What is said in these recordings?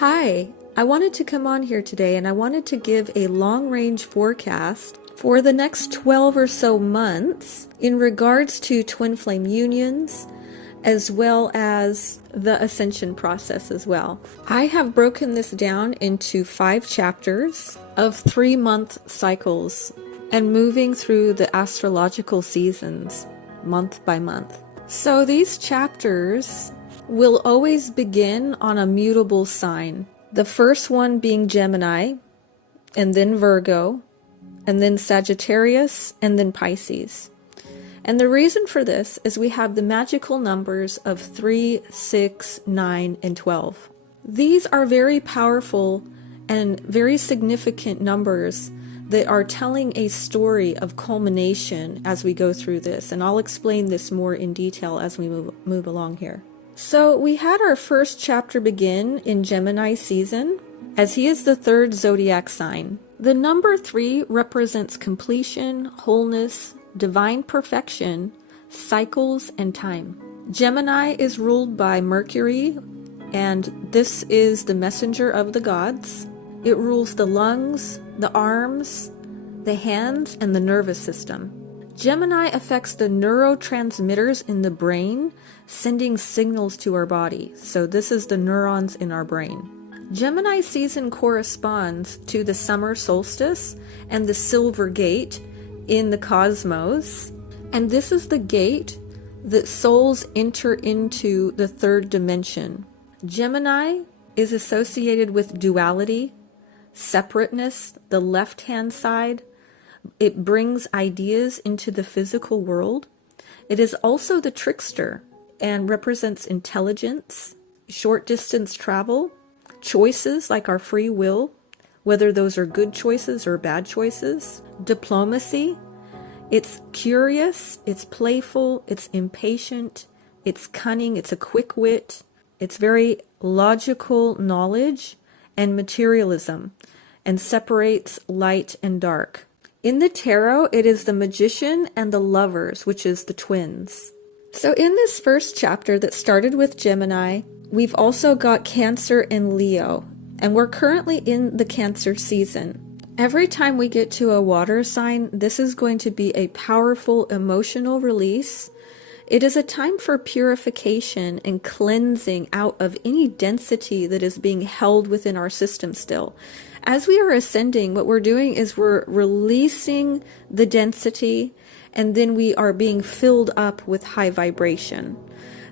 Hi, I wanted to come on here today and I wanted to give a long-range forecast for the next 12 or so months in regards to twin flame unions as well as the ascension process as well. I have broken this down into 5 chapters of 3-month cycles and moving through the astrological seasons month by month. So these chapters will always begin on a mutable sign. The first one being Gemini, and then Virgo, and then Sagittarius, and then Pisces. And the reason for this is we have the magical numbers of 3, 6, 9, and 12. These are very powerful and very significant numbers that are telling a story of culmination as we go through this. And I'll explain this more in detail as we move along here. So we had our first chapter begin in Gemini season, as he is the 3rd zodiac sign. The number 3 represents completion, wholeness, divine perfection, cycles, and time. Gemini is ruled by Mercury, and this is the messenger of the gods. It rules the lungs, the arms, the hands, and the nervous system. Gemini affects the neurotransmitters in the brain, sending signals to our body. So this is the neurons in our brain. Gemini season corresponds to the summer solstice and the silver gate in the cosmos. And this is the gate that souls enter into the 3rd dimension. Gemini is associated with duality, separateness, the left-hand side. It brings ideas into the physical world. It is also the trickster and represents intelligence, short distance travel, choices like our free will, whether those are good choices or bad choices, diplomacy. It's curious, it's playful, it's impatient, it's cunning, it's a quick wit, it's very logical knowledge and materialism, and separates light and dark. In the tarot, it is the magician and the lovers, which is the twins. So in this first chapter that started with Gemini, we've also got Cancer and Leo, and we're currently in the Cancer season. Every time we get to a water sign, this is going to be a powerful emotional release. It is a time for purification and cleansing out of any density that is being held within our system still. As we are ascending, what we're doing is we're releasing the density, and then we are being filled up with high vibration.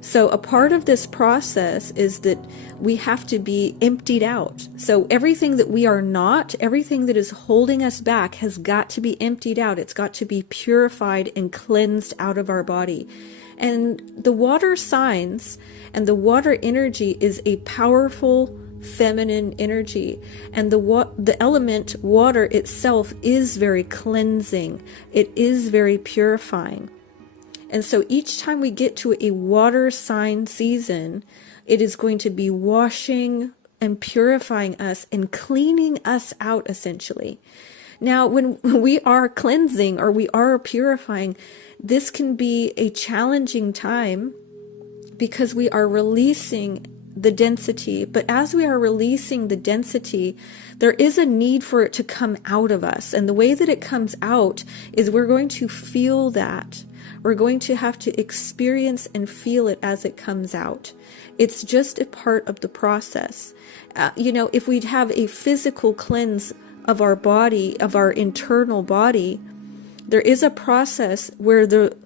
So a part of this process is that we have to be emptied out. So everything that we are not, everything that is holding us back has got to be emptied out. It's got to be purified and cleansed out of our body. And the water signs and the water energy is a powerful feminine energy, and the element water itself is very cleansing. It is very purifying. And so each time we get to a water sign season, it is going to be washing and purifying us and cleaning us out essentially. Now, when we are cleansing or we are purifying, this can be a challenging time because we are releasing the density. But as we are releasing the density, there is a need for it to come out of us. And the way that it comes out is we're going to feel that. We're going to have to experience and feel it as it comes out. It's just a part of the process. If we have a physical cleanse of our body, of our internal body, there is a process where the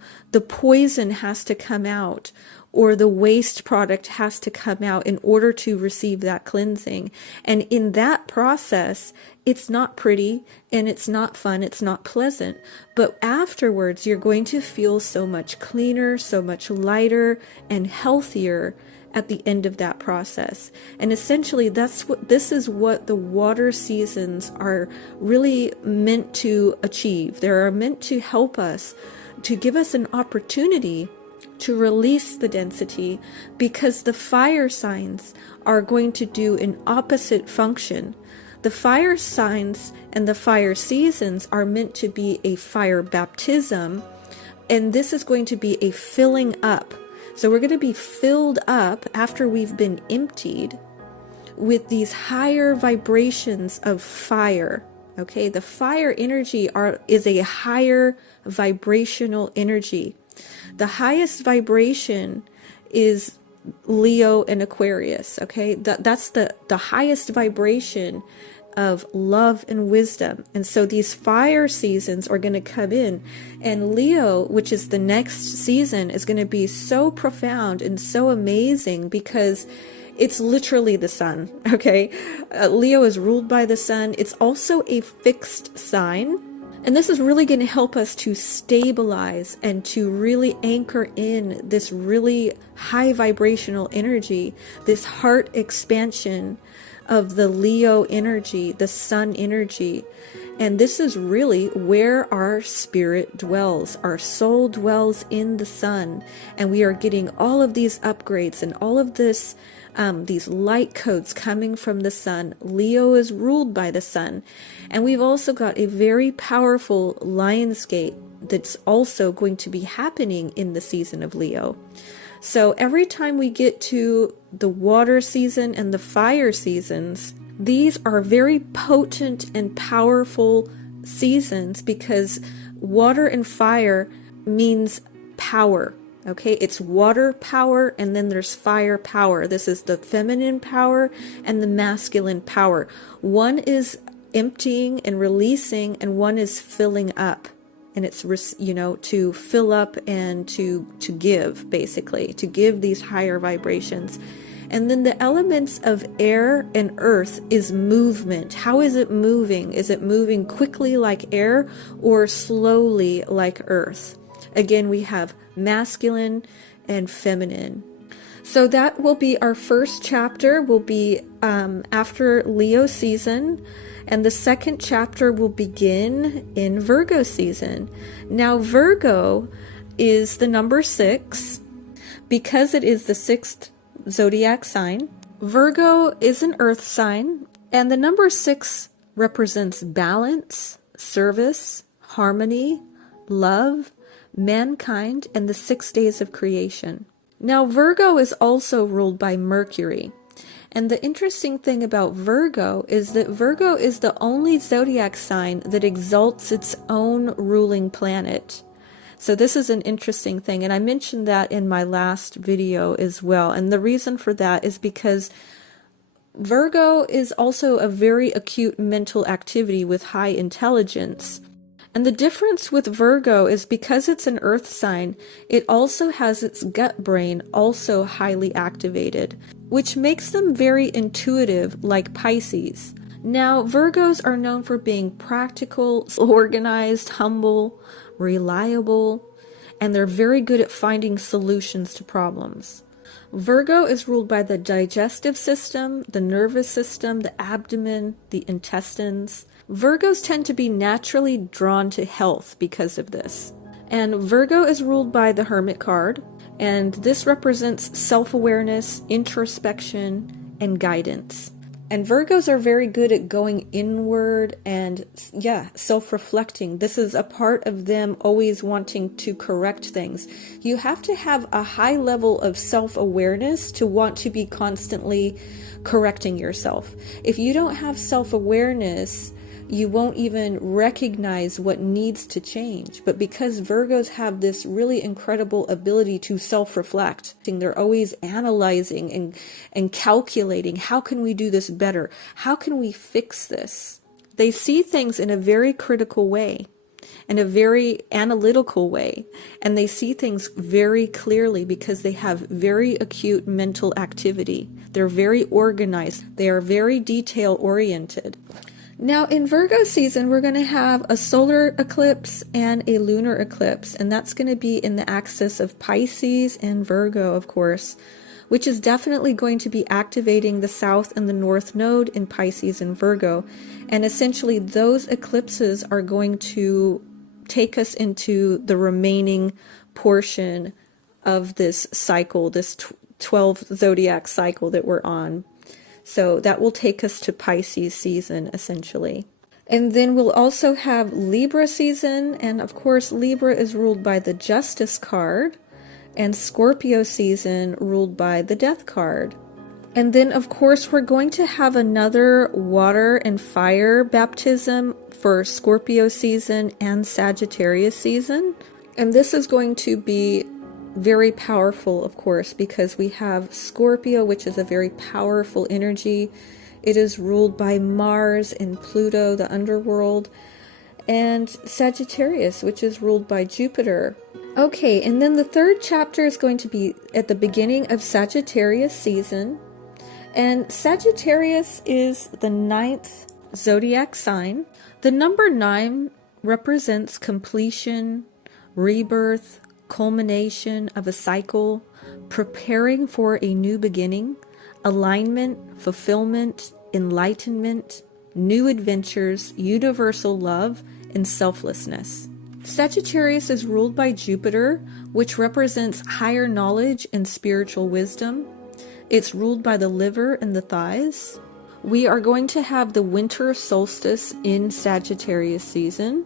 poison has to come out, or the waste product has to come out in order to receive that cleansing. And in that process, it's not pretty and it's not fun, it's not pleasant. But afterwards, you're going to feel so much cleaner, so much lighter and healthier at the end of that process. And essentially, this is what the water seasons are really meant to achieve. They're meant to help us, to give us an opportunity to release the density, because the fire signs are going to do an opposite function. The fire signs and the fire seasons are meant to be a fire baptism, and this is going to be a filling up. So we're going to be filled up after we've been emptied. with these higher vibrations of fire. Okay, the fire energy is a higher vibrational energy. The highest vibration is Leo and Aquarius. Okay, that's the highest vibration of love and wisdom. And so these fire seasons are going to come in, and Leo, which is the next season, is going to be so profound and so amazing because it's literally the sun. Okay, Leo is ruled by the sun. It's also a fixed sign, and this is really going to help us to stabilize and to really anchor in this really high vibrational energy, this heart expansion of the Leo energy, the sun energy. And this is really where our spirit dwells. Our soul dwells in the sun, and we are getting all of these upgrades and all of this these light codes coming from the sun. Leo is ruled by the sun, and we've also got a very powerful Lionsgate that's also going to be happening in the season of Leo. So every time we get to the water season and the fire seasons, these are very potent and powerful seasons because water and fire means power. Okay, it's water power, and then there's fire power. This is the feminine power and the masculine power. One is emptying and releasing, and one is filling up. And it's, to fill up and to give, basically, to give these higher vibrations. And then the elements of air and earth is movement. How is it moving? Is it moving quickly like air or slowly like earth? Again, we have masculine and feminine. So that will be our first chapter, will be after Leo season. And the second chapter will begin in Virgo season. Now, Virgo is the number 6 because it is the 6th zodiac sign. Virgo is an earth sign, and the number 6 represents balance, service, harmony, love, mankind, and the 6 days of creation. Now, Virgo is also ruled by Mercury. And the interesting thing about Virgo is that Virgo is the only zodiac sign that exalts its own ruling planet. So this is an interesting thing, and I mentioned that in my last video as well. And the reason for that is because Virgo is also a very acute mental activity with high intelligence. And the difference with Virgo is because it's an earth sign, it also has its gut brain also highly activated, which makes them very intuitive like Pisces. Now, Virgos are known for being practical, organized, humble, reliable, and they're very good at finding solutions to problems. Virgo is ruled by the digestive system, the nervous system, the abdomen, the intestines. Virgos tend to be naturally drawn to health because of this. And Virgo is ruled by the Hermit card, and this represents self-awareness, introspection, and guidance. And Virgos are very good at going inward and, self-reflecting. This is a part of them always wanting to correct things. You have to have a high level of self-awareness to want to be constantly correcting yourself. If you don't have self-awareness, you won't even recognize what needs to change. But because Virgos have this really incredible ability to self-reflect, they're always analyzing and calculating, how can we do this better? How can we fix this? They see things in a very critical way, in a very analytical way, and they see things very clearly because they have very acute mental activity. They're very organized. They are very detail-oriented. Now, in Virgo season, we're going to have a solar eclipse and a lunar eclipse, and that's going to be in the axis of Pisces and Virgo, of course, which is definitely going to be activating the south and the north node in Pisces and Virgo. And essentially, those eclipses are going to take us into the remaining portion of this cycle, this 12 zodiac cycle that we're on. So that will take us to Pisces season, essentially. And then we'll also have Libra season, and of course Libra is ruled by the Justice card, and Scorpio season ruled by the Death card. And then, of course, we're going to have another water and fire baptism for Scorpio season and Sagittarius season. And this is going to be very powerful, of course, because we have Scorpio, which is a very powerful energy. It is ruled by Mars and Pluto, the underworld, and Sagittarius, which is ruled by Jupiter. Okay, and then the third chapter is going to be at the beginning of Sagittarius season. And Sagittarius is the 9th zodiac sign. The number 9 represents completion, rebirth, culmination of a cycle, preparing for a new beginning, alignment, fulfillment, enlightenment, new adventures, universal love, and selflessness. Sagittarius is ruled by Jupiter, which represents higher knowledge and spiritual wisdom. It's ruled by the liver and the thighs. We are going to have the winter solstice in Sagittarius season.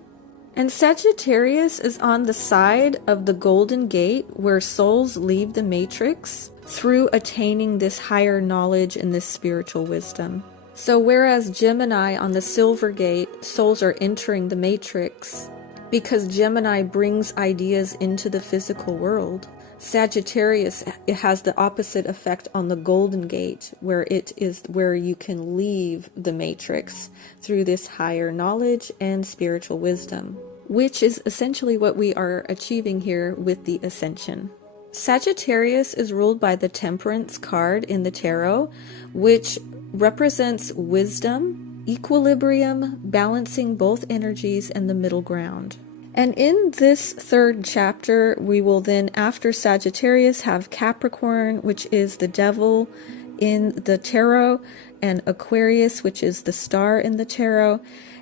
And Sagittarius is on the side of the Golden Gate where souls leave the matrix through attaining this higher knowledge and this spiritual wisdom. So whereas Gemini on the Silver Gate, souls are entering the matrix because Gemini brings ideas into the physical world. Sagittarius, it has the opposite effect on the Golden Gate, where it is where you can leave the matrix through this higher knowledge and spiritual wisdom, which is essentially what we are achieving here with the Ascension. Sagittarius is ruled by the Temperance card in the tarot, which represents wisdom, equilibrium, balancing both energies, and the middle ground. And in this third chapter, we will then, after Sagittarius, have Capricorn, which is the devil in the tarot, and Aquarius, which is the star in the tarot.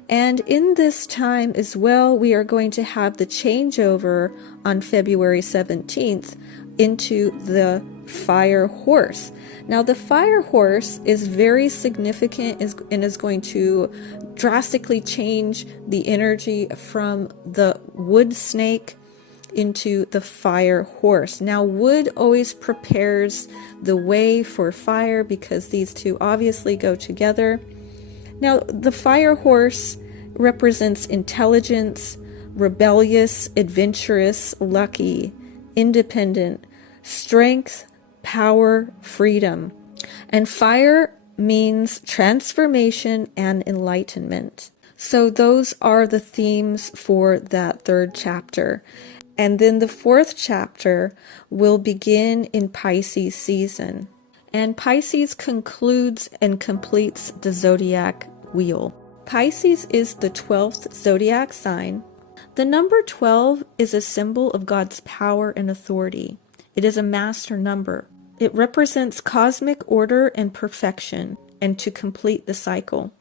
And in this time as well, we are going to have the changeover on February 17th into the fire horse. Now, the fire horse is very significant and is going to drastically change the energy from the wood snake into the fire horse. Now, wood always prepares the way for fire because these two obviously go together. Now, the fire horse represents intelligence, rebellious, adventurous, lucky, independent, strength, power, freedom. And fire means transformation and enlightenment. So those are the themes for that third chapter. And then the fourth chapter will begin in Pisces season. And Pisces concludes and completes the zodiac wheel. Pisces is the 12th zodiac sign. The number 12 is a symbol of God's power and authority. It is a master number. It represents cosmic order and perfection, and to complete the cycle.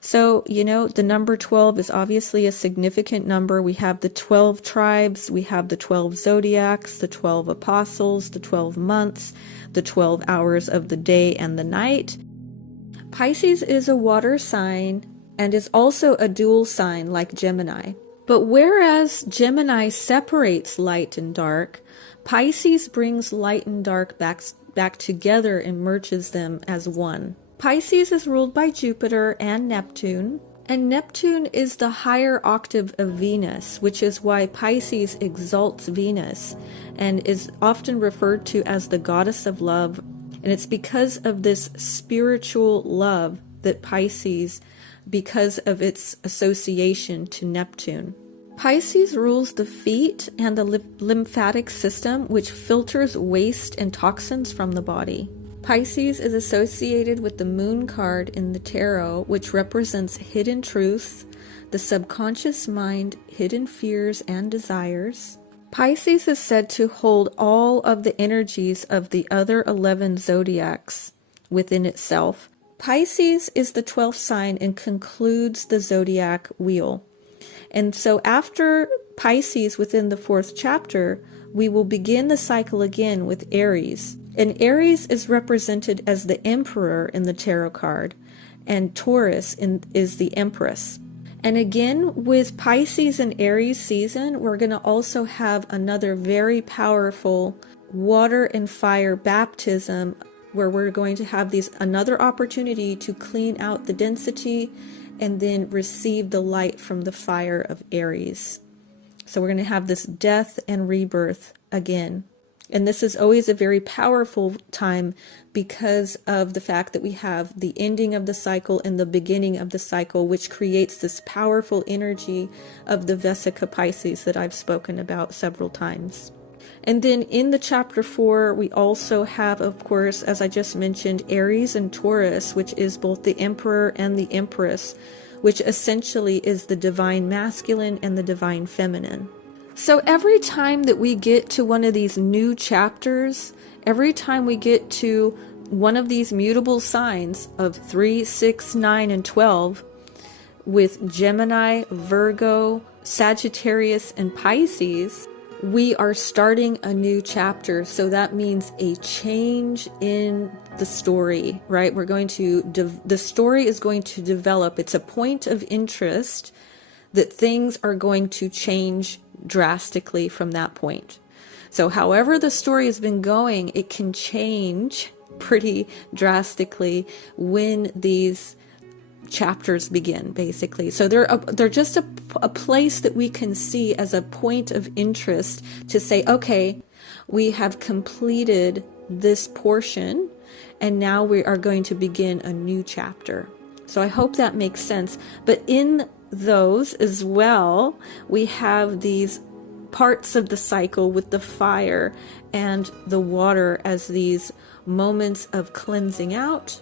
So, the number 12 is obviously a significant number. We have the 12 tribes, we have the 12 zodiacs, the 12 apostles, the 12 months, the 12 hours of the day and the night. Pisces is a water sign and is also a dual sign like Gemini. But whereas Gemini separates light and dark, Pisces brings light and dark back together and merges them as one. Pisces is ruled by Jupiter and Neptune is the higher octave of Venus, which is why Pisces exalts Venus and is often referred to as the goddess of love. And it's because of this spiritual love that Pisces, because of its association to Neptune. Pisces rules the feet and the lymphatic system, which filters waste and toxins from the body. Pisces is associated with the moon card in the tarot, which represents hidden truths, the subconscious mind, hidden fears and desires. Pisces is said to hold all of the energies of the other 11 zodiacs within itself. Pisces is the 12th sign and concludes the zodiac wheel. And so after Pisces, within the fourth chapter, we will begin the cycle again with Aries. And Aries is represented as the emperor in the tarot card, and Taurus is the empress. And again, with Pisces and Aries season, we're going to also have another very powerful water and fire baptism where we're going to have another opportunity to clean out the density and then receive the light from the fire of Aries. So we're going to have this death and rebirth again. And this is always a very powerful time because of the fact that we have the ending of the cycle and the beginning of the cycle, which creates this powerful energy of the Vesica Pisces that I've spoken about several times. And then in the chapter 4, we also have, of course, as I just mentioned, Aries and Taurus, which is both the Emperor and the Empress, which essentially is the divine masculine and the divine feminine. So every time that we get to one of these new chapters, every time we get to one of these mutable signs of 3, 6, 9, and 12, with Gemini, Virgo, Sagittarius, and Pisces, we are starting a new chapter. So that means a change in the story, right? The story is going to develop. It's a point of interest that things are going to change drastically from that point. So however the story has been going, it can change pretty drastically when these chapters begin, basically. So they're just a place that we can see as a point of interest to say, okay, we have completed this portion and now we are going to begin a new chapter. So I hope that makes sense. But in those as well, we have these parts of the cycle with the fire and the water as these moments of cleansing out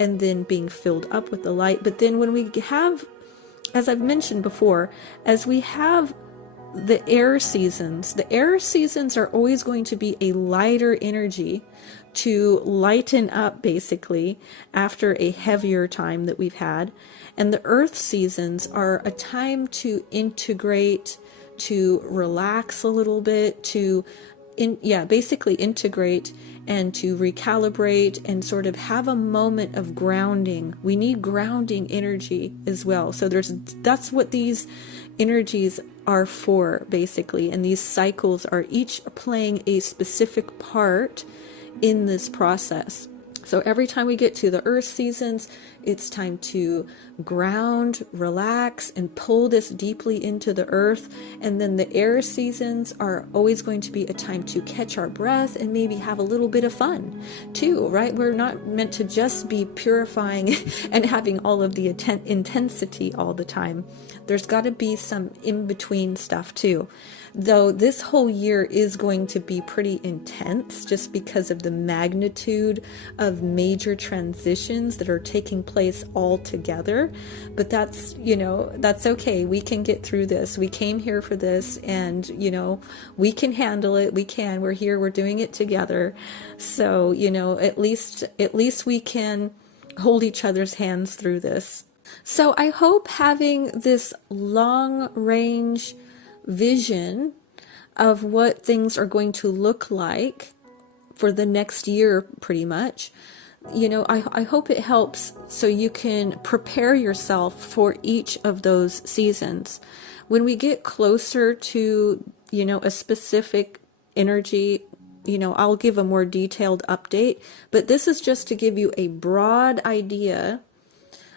and then being filled up with the light. But then when we have, as I've mentioned before, as we have the air seasons are always going to be a lighter energy to lighten up, basically, after a heavier time that we've had. And the earth seasons are a time to integrate, to relax a little bit, basically integrate and to recalibrate and sort of have a moment of grounding. We need grounding energy as well. So that's what these energies are for, basically. And these cycles are each playing a specific part in this process. So every time we get to the earth seasons, it's time to ground, relax, and pull this deeply into the earth. And then the air seasons are always going to be a time to catch our breath and maybe have a little bit of fun too, right? We're not meant to just be purifying and having all of the intensity all the time. There's got to be some in-between stuff too. Though this whole year is going to be pretty intense just because of the magnitude of major transitions that are taking place all together. But that's okay. We can get through this. We came here for this, and, we can handle it. We're here. We're doing it together. So, at least we can hold each other's hands through this. So I hope having this long range vision of what things are going to look like for the next year, pretty much, I hope it helps so you can prepare yourself for each of those seasons. When we get closer to, a specific energy, I'll give a more detailed update, but this is just to give you a broad idea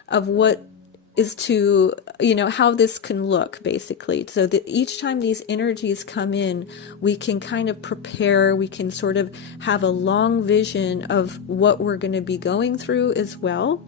of what is to, how this can look, basically. So that each time these energies come in, we can kind of prepare, we can sort of have a long vision of what we're going to be going through as well.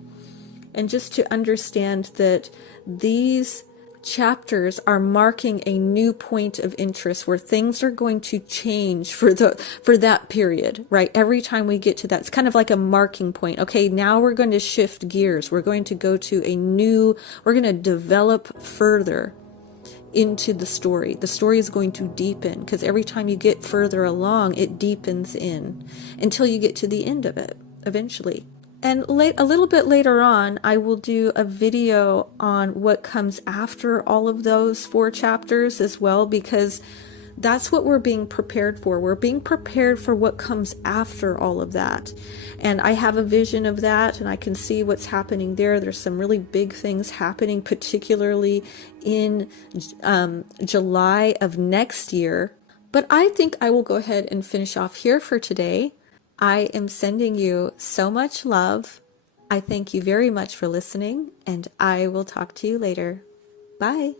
And just to understand that these chapters are marking a new point of interest where things are going to change for that period, right? Every time we get to that, it's kind of like a marking point. Okay, now we're going to shift gears. We're going to go to we're going to develop further into the story. The story is going to deepen because every time you get further along, it deepens in until you get to the end of it eventually. And a little bit later on, I will do a video on what comes after all of those 4 chapters as well, because that's what we're being prepared for. We're being prepared for what comes after all of that. And I have a vision of that, and I can see what's happening there. There's some really big things happening, particularly in July of next year. But I think I will go ahead and finish off here for today. I am sending you so much love. I thank you very much for listening, and I will talk to you later. Bye.